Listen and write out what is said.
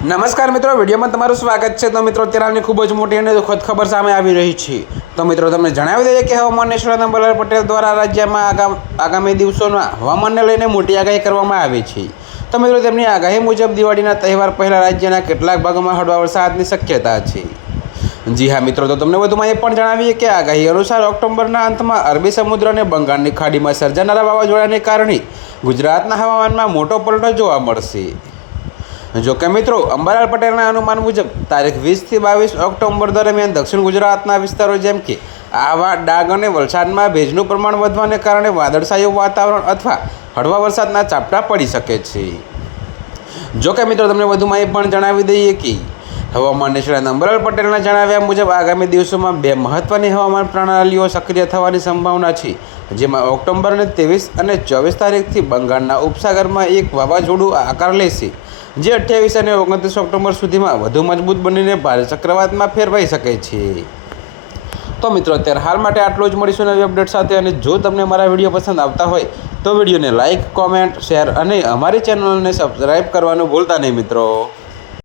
નમસ્કાર મિત્રો, વિડીયોમાં તમારું સ્વાગત છે. તો મિત્રો, અત્યારે ખૂબ જ મોટી અને દુઃખદ ખબર સામે આવી રહી છે. તો મિત્રો, તમને જણાવી દઈએ કે હવામાન નિષ્ણાત અંબાલાલ પટેલ દ્વારા રાજ્યમાં આગામ દિવસોમાં હવામાનને લઈને મોટી આગાહી કરવામાં આવી છે. તો મિત્રો, તેમની આગાહી મુજબ દિવાળીના તહેવાર પહેલાં રાજ્યના કેટલાક ભાગોમાં હળવા વરસાદની શક્યતા છે. જી હા, મિત્રો, તો તમને વધુમાં એ પણ જણાવીએ કે આગાહી અનુસાર ઓક્ટોબરના અંતમાં અરબી સમુદ્ર અને બંગાળની ખાડીમાં સર્જાનારા વાવાઝોડાને કારણે ગુજરાતના હવામાનમાં મોટો પલટો જોવા મળશે. જો કે મિત્રો, અંબાલાલ પટેલના અનુમાન મુજબ તારીખ વીસથી બાવીસ ઓક્ટોબર દરમિયાન દક્ષિણ ગુજરાતના વિસ્તારો જેમ કે આવા ડાંગ અને વલસાડમાં ભેજનું પ્રમાણ વધવાને કારણે વાદળછાયું વાતાવરણ અથવા હળવા વરસાદના ચાપટા પડી શકે છે. જોકે મિત્રો, તમને વધુમાં એ પણ જણાવી દઈએ કે હવામાન નિષ્ણાત અંબરલાલ પટેલના જણાવ્યા મુજબ આગામી દિવસોમાં બે મહત્ત્વની હવામાન પ્રણાલીઓ સક્રિય થવાની સંભાવના છે, જેમાં ઓક્ટોબર ત્રેવીસ અને ચોવીસ તારીખથી બંગાળના ઉપસાગરમાં એક વાવાઝોડું આકાર લેશે. જે અઠ્યાવીસ અને ઓગણત્રીસ ઓક્ટોબર સુધીમાં વધુ મજબૂત બનીને ભારે ચક્રવાતમાં ફેરવાઈ શકે છે. તો મિત્રો, અત્યારે હાલ માટે આટલું જ મળીશું નવી અપડેટ સાથે અને જો તમને મારા વીડિયો પસંદ આવતા હોય તો વિડીયોને લાઇક કોમેન્ટ, શેર અને અમારી ચેનલને સબસ્ક્રાઈબ કરવાનું ભૂલતા નહીં મિત્રો.